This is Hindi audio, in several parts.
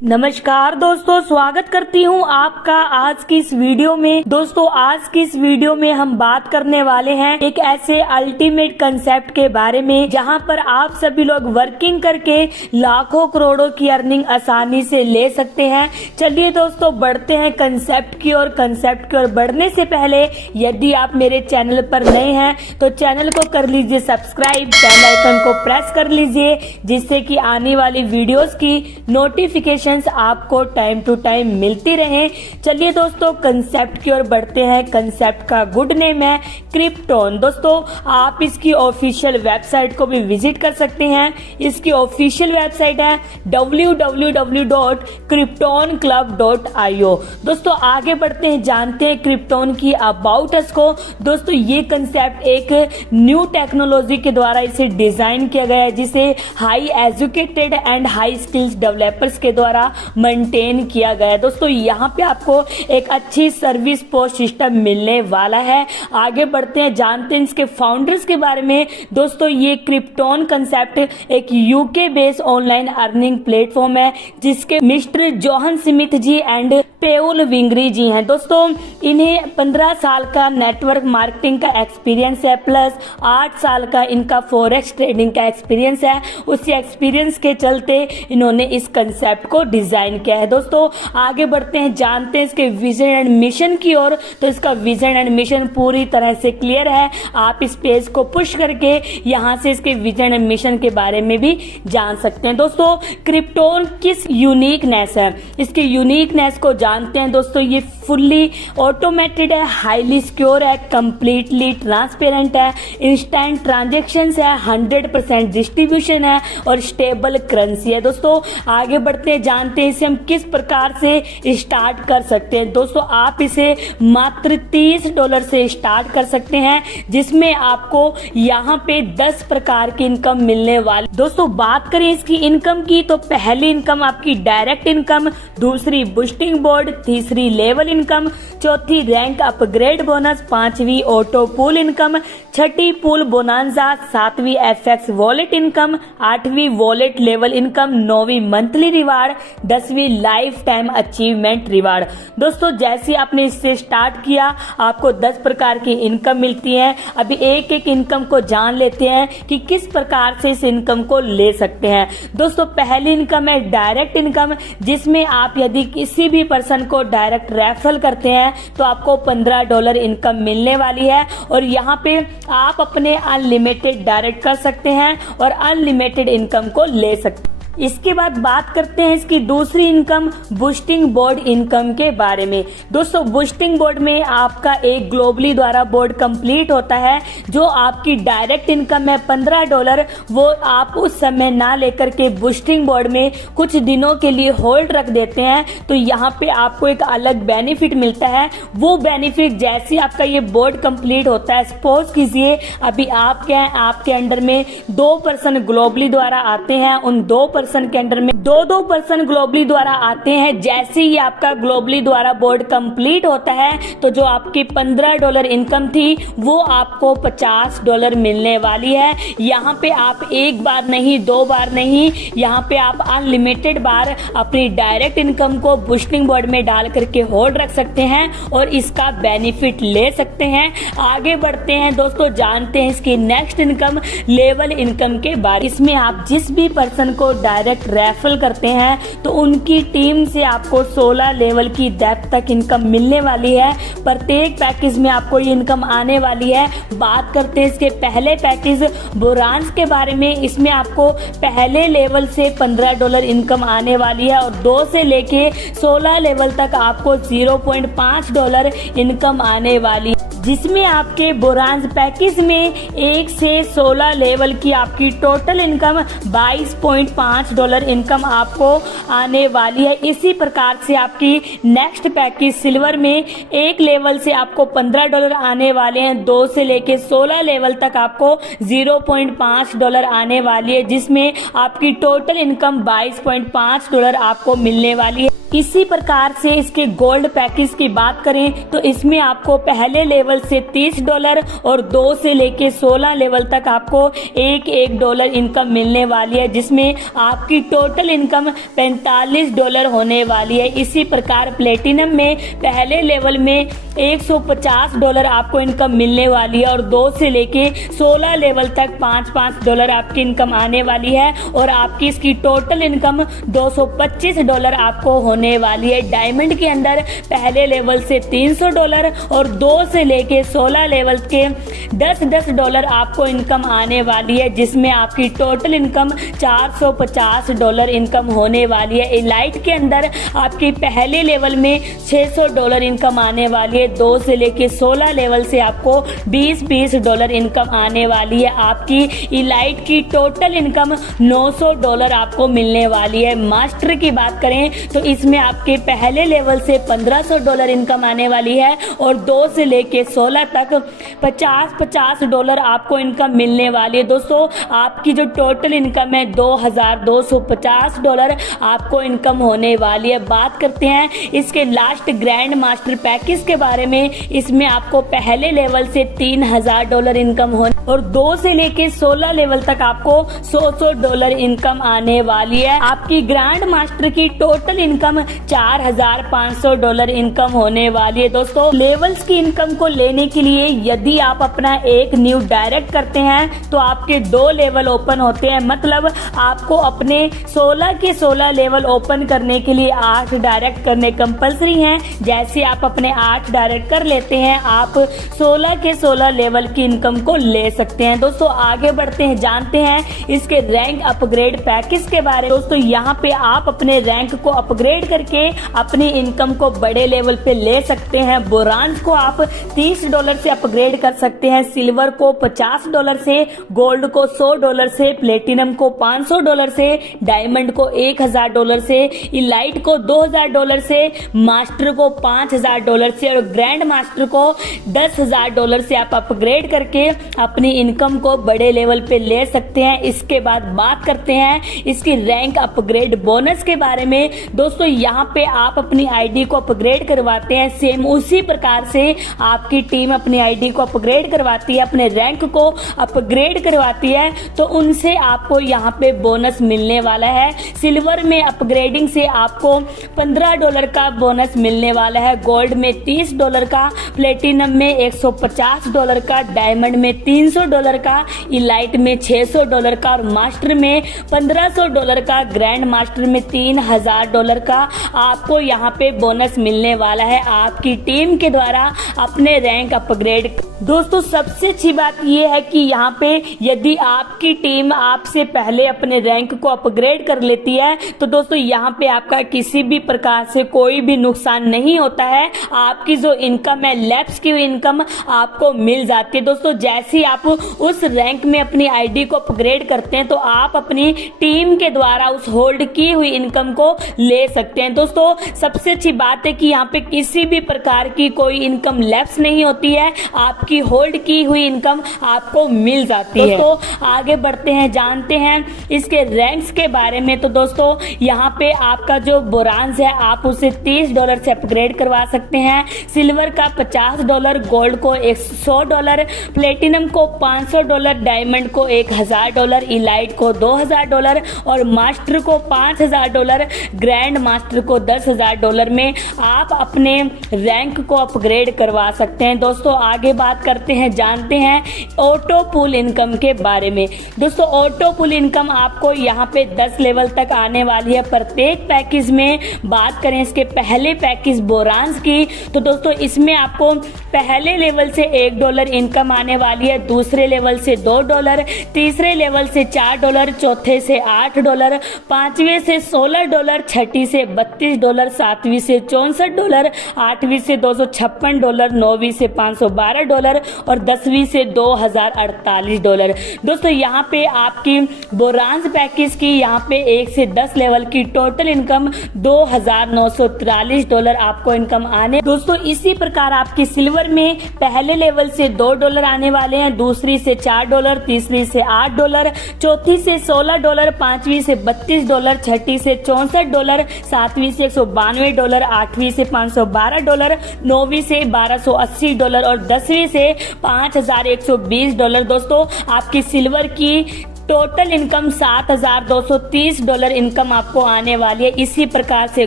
नमस्कार दोस्तों, स्वागत करती हूँ आपका आज की इस वीडियो में। दोस्तों आज की इस वीडियो में हम बात करने वाले हैं एक ऐसे अल्टीमेट कंसेप्ट के बारे में जहाँ पर आप सभी लोग वर्किंग करके लाखों करोड़ों की अर्निंग आसानी से ले सकते हैं। चलिए दोस्तों बढ़ते हैं कंसेप्ट की ओर। कंसेप्ट की ओर बढ़ने से पहले यदि आप मेरे चैनल पर नए हैं तो चैनल को कर लीजिए सब्सक्राइब, बेल आइकन को प्रेस कर लीजिए जिससे कि आने वाली वीडियोस की नोटिफिकेशन आपको टाइम टू टाइम मिलती रहे। चलिए दोस्तों कंसेप्ट की ओर बढ़ते हैं। कंसेप्ट का गुड नेम है क्रिप्टोन। दोस्तों आप इसकी ऑफिशियल वेबसाइट को भी विजिट कर सकते हैं। इसकी ऑफिशियल वेबसाइट है www.kryptonclub.io। दोस्तों आगे बढ़ते हैं, जानते हैं क्रिप्टोन की अबाउट अस को। दोस्तों ये कंसेप्ट एक न्यू टेक्नोलॉजी के द्वारा इसे डिजाइन किया गया है जिसे high educated and high skills developers के द्वारा मेंटेन किया गया है। दोस्तों यहाँ पे आपको एक अच्छी सर्विस पोस्ट सिस्टम मिलने वाला है। आगे बढ़ते हैं, जानते हैं इसके फाउंडर्स के बारे में। दोस्तों ये क्रिप्टोन कंसेप्ट एक UK based online earning platform है जिसके mister Johan Smith ji and Paul विंगरी जी हैं। दोस्तों इन्हें 15 साल का नेटवर्क मार्केटिंग का एक्सपीरियंस है, प्लस 8 साल का इनका फॉरेक्स ट्रेडिंग का एक्सपीरियंस है। उसी एक्सपीरियंस के चलते इन्होंने इस कंसेप्ट को डिजाइन किया है। दोस्तों आगे बढ़ते हैं, जानते हैं इसके विजन एंड मिशन की ओर। तो इसका विजन एंड मिशन पूरी तरह से क्लियर है। आप इस पेज को पुश करके यहाँ से इसके विजन एंड मिशन के बारे में भी जान सकते हैं। दोस्तों क्रिप्टोन किस यूनिकनेस है, इसके यूनिकनेस को जानते हैं। दोस्तों ये फुल्ली ऑटोमेटेड है, हाईली सिक्योर है, कंप्लीटली ट्रांसपेरेंट है, इंस्टेंट ट्रांजेक्शंस है, 100% डिस्ट्रीब्यूशन है और स्टेबल करेंसी है। दोस्तों आगे बढ़ते हैं, जानते हैं इसे हम किस प्रकार से स्टार्ट कर सकते हैं। दोस्तों आप इसे मात्र $30 से स्टार्ट कर सकते हैं जिसमें आपको यहाँ पे 10 प्रकार की इनकम मिलने वाली। दोस्तों बात करें इसकी इनकम की तो पहली इनकम आपकी डायरेक्ट इनकम, दूसरी बूस्टिंग बोर्ड, तीसरी लेवल इनकम, चौथी रैंक अपग्रेड बोनस, पांचवी ऑटो पूल इनकम, छठी पूल बोनांजा, सातवीं एफएक्स वॉलेट इनकम, आठवीं वॉलेट लेवल इनकम, नौवीं मंथली रिवार्ड, 10वीं लाइफ टाइम अचीवमेंट रिवार्ड। दोस्तों जैसे आपने इससे स्टार्ट किया आपको 10 प्रकार की इनकम मिलती है। अभी एक एक इनकम को जान लेते हैं कि किस प्रकार से इस इनकम को ले सकते हैं। दोस्तों पहली इनकम है डायरेक्ट इनकम, जिसमें आप यदि किसी भी पर्सन को डायरेक्ट रेफरल करते हैं तो आपको $15 इनकम मिलने वाली है और यहाँ पे आप अपने अनलिमिटेड डायरेक्ट कर सकते हैं और अनलिमिटेड इनकम को ले सकते हैं। इसके बाद बात करते हैं इसकी दूसरी इनकम बूस्टिंग बोर्ड इनकम के बारे में। दोस्तों बूस्टिंग बोर्ड में आपका एक ग्लोबली द्वारा बोर्ड कंप्लीट होता है। जो आपकी डायरेक्ट इनकम है $15, वो आप उस समय ना लेकर के बूस्टिंग बोर्ड में कुछ दिनों के लिए होल्ड रख देते हैं तो यहाँ पे आपको एक अलग बेनिफिट मिलता है। वो बेनिफिट जैसे आपका ये बोर्ड कंप्लीट होता है, सपोज कीजिए अभी आप क्या है, आपके अंडर में 2 पर्सन ग्लोबली द्वारा आते हैं, उन 2 पर्सन के अंडर में 2 पर्सन ग्लोबली द्वारा आते हैं। जैसे ही आपका ग्लोबली द्वारा बोर्ड कंप्लीट होता है तो जो आपकी $15 इनकम थी वो आपको $50 मिलने वाली है। यहाँ पे आप एक बार नहीं, 2 बार नहीं, यहाँ पे आप अनलिमिटेड बार अपनी डायरेक्ट इनकम को बूस्टिंग बोर्ड में डाल करके होल्ड रख सकते हैं और इसका बेनिफिट ले सकते हैं। आगे बढ़ते हैं दोस्तों, जानते हैं इसकी नेक्स्ट इनकम लेवल इनकम के बारे। इसमें आप जिस भी पर्सन को डायरेक्ट रेफरल करते हैं तो उनकी टीम से आपको 16 लेवल की डेप्थ तक इनकम मिलने वाली है। प्रत्येक पैकेज में आपको ये इनकम आने वाली है। बात करते हैं इसके पहले पैकेज बोरांस के बारे में। इसमें आपको पहले लेवल से $15 इनकम आने वाली है और 2 से लेके 16 लेवल तक आपको $0.5 इनकम आने वाली है, जिसमें आपके बोरांस पैकेज में 1 से 16 लेवल की आपकी टोटल इनकम $22.5 इनकम आपको आने वाली है। इसी प्रकार से आपकी नेक्स्ट पैकेज सिल्वर में 1 लेवल से आपको $15 आने वाले हैं, 2 से लेके 16 लेवल तक आपको $0.5 आने वाली है, जिसमें आपकी टोटल इनकम $22.5 आपको मिलने वाली है। इसी प्रकार से इसके गोल्ड पैकेज की बात करें तो इसमें आपको पहले लेवल से $30 और 2 से लेके 16 लेवल तक आपको $1 इनकम मिलने वाली है, जिसमें आपकी टोटल इनकम $45 होने वाली है। इसी प्रकार प्लेटिनम में पहले लेवल में $150 आपको इनकम मिलने वाली है और 2 से लेके 16 लेवल तक $5 आपकी इनकम आने वाली है और आपकी इसकी टोटल इनकम $225 आपको होने वाली है। डायमंड के अंदर पहले लेवल से $300 और 2 से लेके 16 लेवल के $10 आपको इनकम आने वाली है, जिसमें आपकी टोटल इनकम $450 इनकम होने वाली है। एलाइट के अंदर आपकी पहले लेवल में $600 इनकम आने वाली है, 2 से लेके 16 लेवल से आपको $20 इनकम आने वाली है। आपकी इलाइट की टोटल इनकम $900 आपको मिलने वाली है। मास्टर की बात करें तो इसमें आपके पहले लेवल से $1500 इनकम आने वाली है और 2 से लेके 16 तक $50 आपको इनकम मिलने वाली है। दोस्तों आपकी जो टोटल इनकम है $2250 आपको इनकम होने वाली है। बात करते हैं इसके लास्ट ग्रैंड मास्टर पैकेज के बारे में। इसमें आपको पहले लेवल से $3000 इनकम होने और 2 से लेके 16 लेवल तक आपको $100 इनकम आने वाली है। आपकी ग्रैंड मास्टर की टोटल इनकम $4500 इनकम होने वाली है। दोस्तों लेवल्स की इनकम को लेने के लिए यदि आप अपना एक न्यू डायरेक्ट करते हैं तो आपके 2 लेवल ओपन होते हैं, मतलब आपको अपने 16 के 16 लेवल ओपन करने के लिए 8 डायरेक्ट करने कंपलसरी हैं। जैसे आप अपने 8 डायरेक्ट कर लेते हैं आप 16 के 16 लेवल की इनकम को ले सकते हैं। दोस्तों आगे बढ़ते हैं, जानते हैं इसके रैंक अपग्रेड पैकेज के बारे में। दोस्तों यहाँ पे आप अपने रैंक को अपग्रेड करके अपनी इनकम को बड़े लेवल पे ले सकते हैं। बोरांज को आप $30 से अपग्रेड कर सकते हैं, सिल्वर को $50 से, गोल्ड को $100 से, प्लेटिनम को $500 से, डायमंड को $1000 से, इलाइट को $2000 से, मास्टर को $5000 से और ग्रैंड मास्टर को $10,000 से आप अपग्रेड करके अपनी इनकम को बड़े लेवल पे ले सकते हैं। इसके बाद बात करते हैं इसकी रैंक अपग्रेड बोनस के बारे में। दोस्तों यहाँ पे आप अपनी आईडी को अपग्रेड करवाते हैं, सेम उसी प्रकार से आपकी टीम अपनी आईडी को अपग्रेड करवाती है, अपने रैंक को अपग्रेड करवाती है, तो उनसे आपको यहाँ पे बोनस मिलने वाला है। सिल्वर में अपग्रेडिंग से आपको $15 का बोनस मिलने वाला है, गोल्ड में $30 का, प्लेटिनम में $150 का, डायमंड में $300 का, इलाइट में $600 का और मास्टर में $1500 का, ग्रैंड मास्टर में $3000 का आपको यहाँ पे बोनस मिलने वाला है आपकी टीम के द्वारा अपने रैंक अपग्रेड। दोस्तों सबसे अच्छी बात यह है कि यहाँ पे यदि आपकी टीम आपसे पहले अपने रैंक को अपग्रेड कर लेती है तो दोस्तों यहाँ पे आपका किसी भी प्रकार से कोई भी नुकसान नहीं होता है। आपकी जो इनकम है, लैप्स की इनकम आपको मिल जाती है। दोस्तों जैसे ही आप उस रैंक में अपनी आईडी को अपग्रेड करते हैं तो आप अपनी टीम के द्वारा उस होल्ड की हुई इनकम को ले सकते हैं। दोस्तों सबसे अच्छी बात है कि यहाँ पे किसी भी प्रकार की कोई इनकम लैप्स नहीं होती है, आपकी होल्ड की हुई इनकम आपको मिल जाती है। दोस्तों आगे बढ़ते हैं, जानते हैं इसके रैंक्स के बारे में। तो दोस्तों यहाँ पे आपका जो बोरांज है आप उसे $30 से अपग्रेड करवा सकते हैं, सिल्वर का $50, गोल्ड को $100, प्लेटिनम को $500, डायमंड को $1000, इलाइट को $2000 और मास्टर को $5000, ग्रैंड मास्टर को $10,000 में आप अपने रैंक को अपग्रेड करवा सकते हैं। दोस्तों आगे बात करते हैं, जानते हैं ऑटो पुल इनकम के बारे में। दोस्तों ऑटो पुल इनकम आपको यहाँ पे 10 लेवल तक आने वाली है प्रत्येक पैकेज में। बात करें इसके पहले पैकेज बोरांज की तो दोस्तों इसमें आपको पहले लेवल से $1 इनकम आने वाली है, दूसरे लेवल से $2, तीसरे लेवल से $4, चौथे से $8, पांचवें से $16, छठी से $32, सातवीं से $64, आठवीं से $256, नौवीं से $512 डॉलर और 10वीं से $2048। दोस्तों यहाँ पे आपकी बोरांज पैकेज की यहाँ पे 1 से 10 लेवल की टोटल इनकम $2943 आपको इनकम आने। दोस्तों इसी प्रकार आपकी सिल्वर में पहले लेवल से $2 आने वाले हैं, दूसरी से $4, तीसरी से $8, चौथी से $16, पांचवी से $32, छठी से $64, सातवीं से $192, आठवीं से $512, नौवीं से $1280 और 10वीं से $5120। दोस्तों आपकी सिल्वर की टोटल इनकम $7230 इनकम आपको आने वाली है। इसी प्रकार से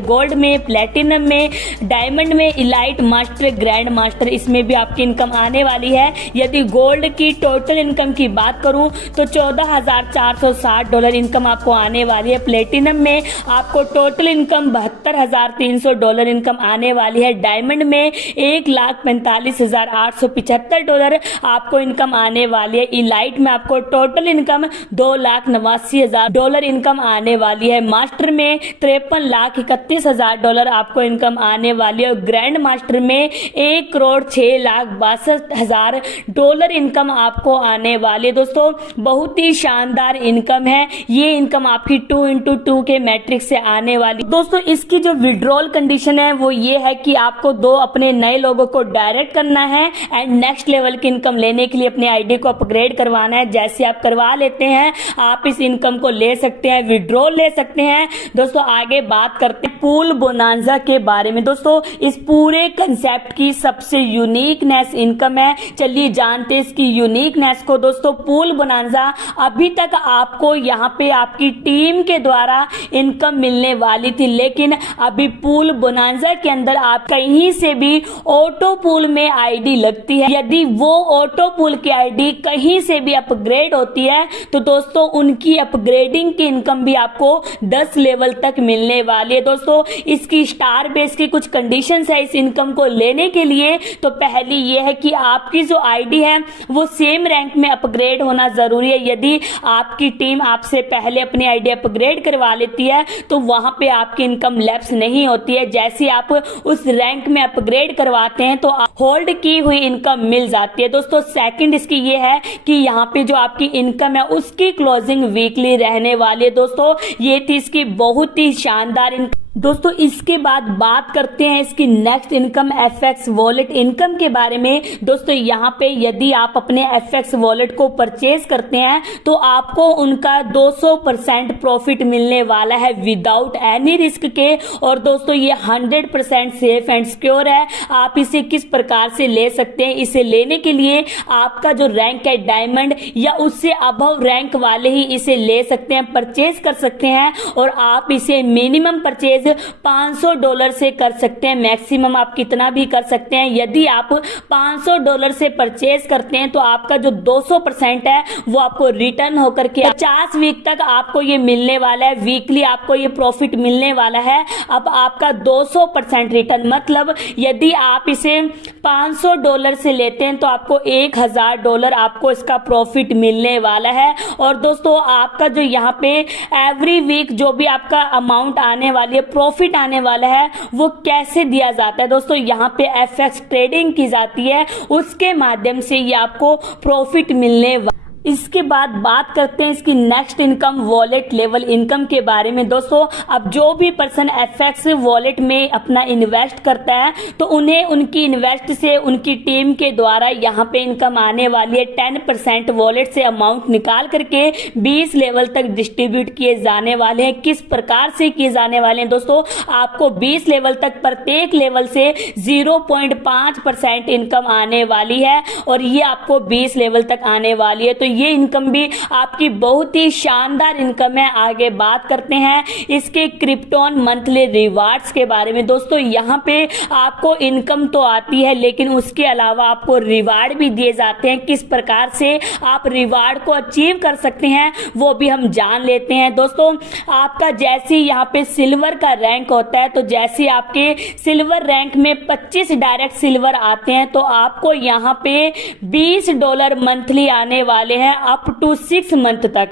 गोल्ड में, प्लेटिनम में, डायमंड में, इलाइट मास्टर, ग्रैंड मास्टर, इसमें भी आपकी इनकम आने वाली है। यदि गोल्ड की टोटल इनकम की बात करूं तो $14,460 इनकम आपको आने वाली है। प्लेटिनम में आपको टोटल इनकम $72,300 इनकम आने वाली है। डायमंड में $1,45,875 आपको इनकम आने वाली है। इलाइट में आपको टोटल इनकम $2,89,000 इनकम आने वाली है। मास्टर में $53,31,000 आपको इनकम आने वाली है। और ग्रैंड मास्टर में $1,06,62,000 इनकम आपको आने वाली है। दोस्तों बहुत ही शानदार इनकम है, ये इनकम आपकी 2x2 के मैट्रिक्स से आने वाली। दोस्तों इसकी जो विड्रॉल कंडीशन है वो ये है कि आपको 2 अपने नए लोगों को डायरेक्ट करना है एंड नेक्स्ट लेवल की इनकम लेने के लिए अपने आईडी को अपग्रेड करवाना है। जैसे आप करवा लेते हैं आप इस इनकम को ले सकते हैं, विड्रॉल ले सकते हैं। दोस्तों आगे बात करते हैं पूल बोनांजा के बारे में। दोस्तों इस पूरे कंसेप्ट की सबसे यूनिकनेस इनकम है, चलिए जानते हैं इसकी यूनिकनेस को। दोस्तों पूल बोनांजा अभी तक आपको यहाँ पे आपकी टीम के द्वारा इनकम मिलने वाली थी, लेकिन अभी पूल बोनांजा के अंदर आप कहीं से भी ऑटो पूल में आईडी लगती है। यदि वो ऑटो पूल की आईडी कहीं से भी अपग्रेड होती है तो दोस्तों उनकी अपग्रेडिंग की इनकम भी आपको 10 लेवल तक मिलने वाली है। दोस्तों इसकी स्टार बेस की कुछ कंडीशंस है इस इनकम को लेने के लिए। तो पहली ये है कि आपकी जो आईडी है वो सेम रैंक में अपग्रेड होना जरूरी है। यदि आपकी टीम आपसे पहले अपनी आईडी अपग्रेड करवा लेती है तो वहां पे आपकी इनकम लैप्स नहीं होती है। जैसे आप उस रैंक में अपग्रेड करवाते हैं तो होल्ड की हुई इनकम मिल जाती है। दोस्तों सेकंड इसकी ये है कि यहाँ पे जो आपकी इनकम है उसकी क्लोजिंग वीकली रहने वाली है। दोस्तों ये थी इसकी बहुत ही शानदार इनकम। दोस्तों इसके बाद बात करते हैं इसकी next income FX wallet income के बारे में। दोस्तों यहाँ पे यदि आप अपने FX वॉलेट को परचेज करते हैं तो आपको उनका 200% प्रॉफिट मिलने वाला है विदाउट एनी रिस्क के। और दोस्तों ये 100% सेफ एंड सिक्योर है। आप इसे किस प्रकार से ले सकते हैं, इसे लेने के लिए आपका जो रैंक है डायमंड या उससे अबव रैंक वाले ही इसे ले सकते हैं, परचेज कर सकते हैं। और आप इसे मिनिमम परचेज $500 से कर सकते हैं, मैक्सिमम आप कितना भी कर सकते हैं। यदि आप $500 से परचेज करते हैं तो आपका जो 200% है वो आपको रिटर्न होकर के 50 वीक तक आपको ये मिलने वाला है। वीकली आपको ये प्रॉफिट मिलने वाला है। अब आपका 200% रिटर्न मतलब यदि आप इसे $500 से लेते हैं तो आपको $1000 आपको इसका प्रॉफिट मिलने वाला है। और दोस्तों आपका जो यहाँ पे एवरी वीक जो भी आपका अमाउंट आने वाली है, प्रॉफिट आने वाला है, वो कैसे दिया जाता है। दोस्तों यहाँ पे FX ट्रेडिंग की जाती है, उसके माध्यम से ये आपको प्रॉफिट मिलने वाला। इसके बाद बात करते हैं इसकी next income wallet level income के बारे में। दोस्तों अब जो भी पर्सन FX वॉलेट में अपना इन्वेस्ट करता है तो उन्हें उनकी इन्वेस्ट से उनकी टीम के द्वारा यहाँ पे इनकम आने वाली है। 10% वॉलेट से अमाउंट निकाल करके 20 लेवल तक डिस्ट्रीब्यूट किए जाने वाले हैं। किस प्रकार से किए जाने वाले हैं दोस्तों, आपको 20 लेवल तक प्रत्येक लेवल से 0.5% इनकम आने वाली है और ये आपको 20 लेवल तक आने वाली है। तो ये इनकम भी आपकी बहुत ही शानदार इनकम है। आगे बात करते हैं इसके क्रिप्टोन मंथली रिवार्ड्स के बारे में। दोस्तों यहाँ पे आपको इनकम तो आती है लेकिन उसके अलावा आपको रिवार्ड भी दिए जाते हैं। किस प्रकार से आप रिवार्ड को अचीव कर सकते हैं वो भी हम जान लेते हैं। दोस्तों आपका जैसे यहाँ पे सिल्वर का रैंक होता है तो जैसे आपके सिल्वर रैंक में 25 डायरेक्ट सिल्वर आते हैं तो आपको यहाँ पे $20 मंथली आने वाले हैं। हैं अप टू 6 मंथ तक।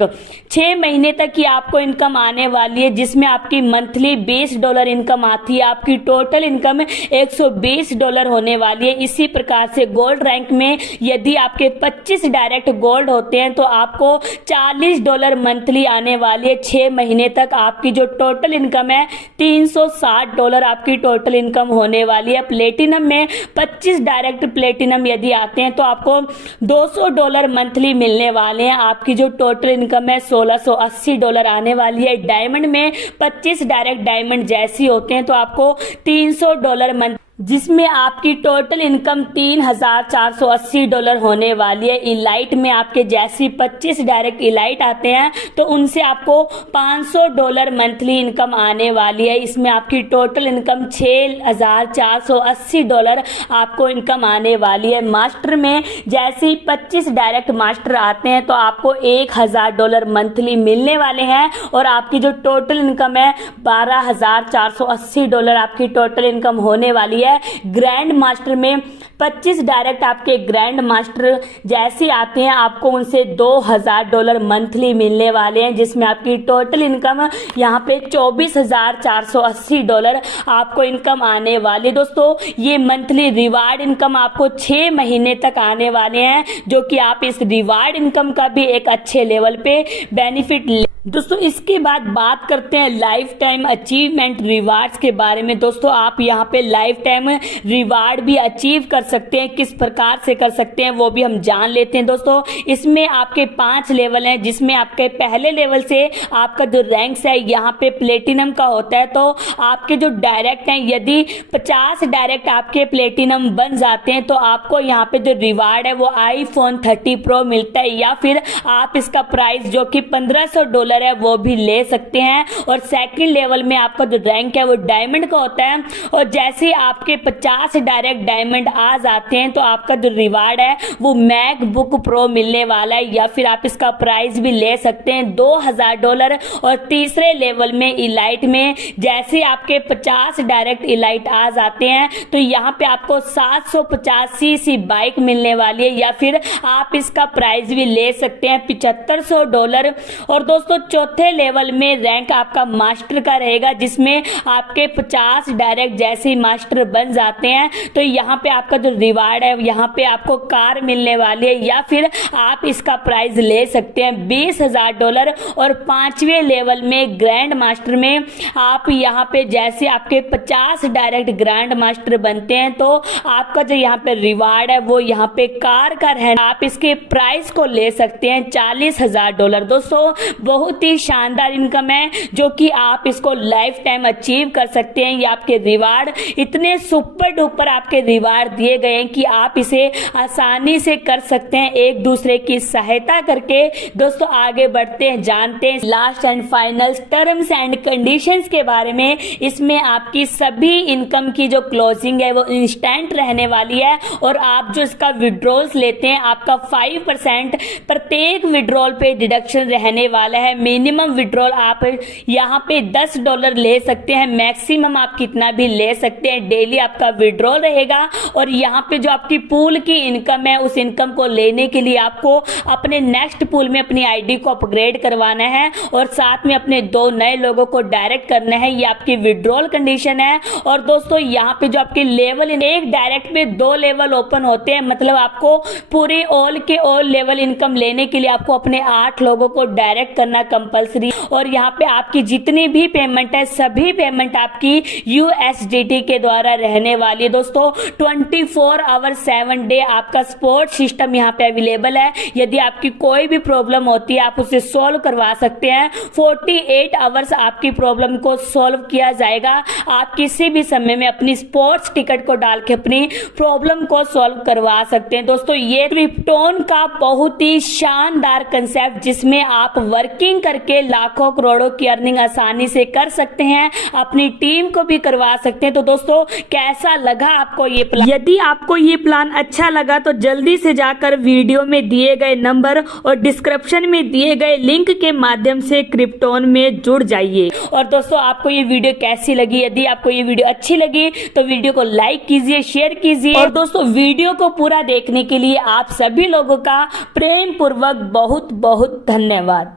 6 महीने तक की आपको इनकम आने वाली है, जिसमें आपकी मंथली $20 इनकम आती है। आपकी टोटल इनकम $120 होने वाली है। इसी प्रकार से गोल्ड रैंक में यदि आपके 25 डायरेक्ट गोल्ड होते हैं तो आपको $40 मंथली आने वाली है। 6 महीने तक आपकी जो टोटल इनकम है $360 आपकी टोटल इनकम होने वाली है। प्लेटिनम में 25 डायरेक्ट प्लेटिनम यदि आते हैं तो आपको $200 मंथली मिलने वाले हैं। आपकी जो टोटल इनकम है $1680 आने वाली है। डायमंड में 25 डायरेक्ट डायमंड जैसी होते हैं तो आपको $300 मंथ, जिसमें आपकी टोटल इनकम $3480 होने वाली है। इलाइट में आपके जैसी 25 डायरेक्ट इलाइट आते हैं तो उनसे आपको $500 मंथली इनकम आने वाली है। इसमें आपकी टोटल इनकम $6480 आपको इनकम आने वाली है। मास्टर में जैसे 25 डायरेक्ट मास्टर आते हैं तो आपको $1000 मंथली मिलने वाले हैं और आपकी जो टोटल इनकम है $12480 आपकी टोटल इनकम होने वाली है। ग्रैंड मास्टर में 25 डायरेक्ट आपके ग्रैंड मास्टर जैसे आते हैं आपको उनसे $2000 मंथली मिलने वाले हैं, जिसमें आपकी टोटल इनकम यहाँ पे $24,480 आपको इनकम आने वाली है। दोस्तों ये मंथली रिवार्ड इनकम आपको 6 महीने तक आने वाले हैं, जो कि आप इस रिवार्ड इनकम का भी एक अच्छे लेवल पे बेनिफिट दोस्तों इसके बाद बात करते हैं लाइफ टाइम अचीवमेंट रिवार्ड्स के बारे में। दोस्तों आप यहाँ पे लाइफ टाइम रिवार्ड भी अचीव कर सकते हैं। किस प्रकार से कर सकते हैं वो भी हम जान लेते हैं। दोस्तों इसमें आपके 5 लेवल हैं, जिसमें आपके पहले लेवल से आपका जो रैंक्स है यहाँ पे प्लेटिनम का होता है। तो आपके जो डायरेक्ट हैं यदि 50 डायरेक्ट आपके प्लेटिनम बन जाते हैं तो आपको यहाँ पे जो रिवार्ड है वो iPhone 30 Pro मिलता है, या फिर आप इसका प्राइस जो कि $1500 है वो भी ले सकते हैं। और सेकंड लेवल में आपका जो रैंक है वो डायमंड का होता है, और जैसे ही आपके 50 डायरेक्ट डायमंड आ जाते हैं तो आपका जो रिवार्ड है वो मैकबुक प्रो मिलने वाला है, या फिर आप इसका प्राइस भी ले सकते हैं $2000। और तीसरे लेवल में इलाइट में जैसे आपके 50 डायरेक्ट इलाइट आ जाते हैं तो यहाँ पे आपको 750 सीसी बाइक मिलने वाली है, या फिर आप इसका प्राइस भी ले सकते हैं $7500। और दोस्तों चौथे लेवल में रैंक आपका मास्टर का रहेगा, जिसमें आपके 50 डायरेक्ट जैसे मास्टर बन जाते हैं तो यहाँ पे आपका जो रिवार्ड है यहाँ पे आपको कार मिलने वाली है, या फिर आप इसका प्राइस ले सकते हैं $20000। और 5वें लेवल में ग्रैंड मास्टर में आप यहाँ पे जैसे आपके 50 डायरेक्ट ग्रैंड मास्टर बनते हैं तो आपका जो यहाँ पे रिवार्ड है वो यहाँ पे कार का रहना, आप इसके प्राइस को ले सकते हैं $40000। दोस्तों बहुत ही शानदार इनकम है जो कि आप इसको लाइफ टाइम अचीव कर सकते हैं। ये आपके रिवार्ड इतने सुपर डुपर आपके रिवार्ड दिए गए हैं कि आप इसे आसानी से कर सकते हैं एक दूसरे की सहायता करके। दोस्तों आगे बढ़ते हैं, जानते हैं last and final terms and conditions के बारे में। इसमें आपकी सभी इनकम की जो क्लोजिंग है वो इंस्टेंट रहने वाली है, और आप जो इसका विड्रॉल्स लेते हैं आपका 5% प्रत्येक विड्रॉल पे डिडक्शन रहने वाला है। मिनिमम विड्रॉल आप यहाँ पे $10 ले सकते हैं, मैक्सिमम आप कितना भी ले सकते हैं। डेली आपका विड्रॉल रहेगा, और यहाँ पे जो आपकी पूल की इनकम है उस इनकम को लेने के लिए आपको अपने नेक्स्ट पूल में अपनी आईडी को अपग्रेड करवाना है, और साथ में अपने 2 नए लोगों को डायरेक्ट करना है। ये आपकी विड्रॉल कंडीशन है। और दोस्तों यहाँ पे जो आपके लेवल एक डायरेक्ट पे 2 लेवल ओपन होते हैं, मतलब आपको पूरे ऑल के ऑल लेवल इनकम लेने के लिए आपको अपने 8 लोगों को डायरेक्ट करना कंपलसरी। और यहाँ पे आपकी जितनी भी पेमेंट है सभी पेमेंट आपकी USDT के द्वारा रहने वाली है। दोस्तों 24 आवर 7 डे आपका सपोर्ट सिस्टम यहाँ पे अवेलेबल है। यदि आपकी कोई भी प्रॉब्लम होती है आप उसे सॉल्व करवा सकते हैं। 48 आवर्स आपकी प्रॉब्लम को सॉल्व किया जाएगा। आप किसी भी समय में अपनी स्पोर्ट्स टिकट को डाल के अपनी प्रॉब्लम को सॉल्व करवा सकते हैं। दोस्तों ये क्रिप्टोन का बहुत ही शानदार कंसेप्ट, जिसमें आप वर्किंग करके लाखों करोड़ों की अर्निंग आसानी से कर सकते हैं, अपनी टीम को भी करवा सकते हैं। तो दोस्तों कैसा लगा आपको ये प्लान? यदि आपको ये प्लान अच्छा लगा तो जल्दी से जाकर वीडियो में दिए गए नंबर और डिस्क्रिप्शन में दिए गए लिंक के माध्यम से क्रिप्टोन में जुड़ जाइए। और दोस्तों आपको ये वीडियो कैसी लगी? यदि आपको ये वीडियो अच्छी लगी तो वीडियो को लाइक कीजिए, शेयर कीजिए। और दोस्तों वीडियो को पूरा देखने के लिए आप सभी लोगों का प्रेम पूर्वक बहुत बहुत धन्यवाद।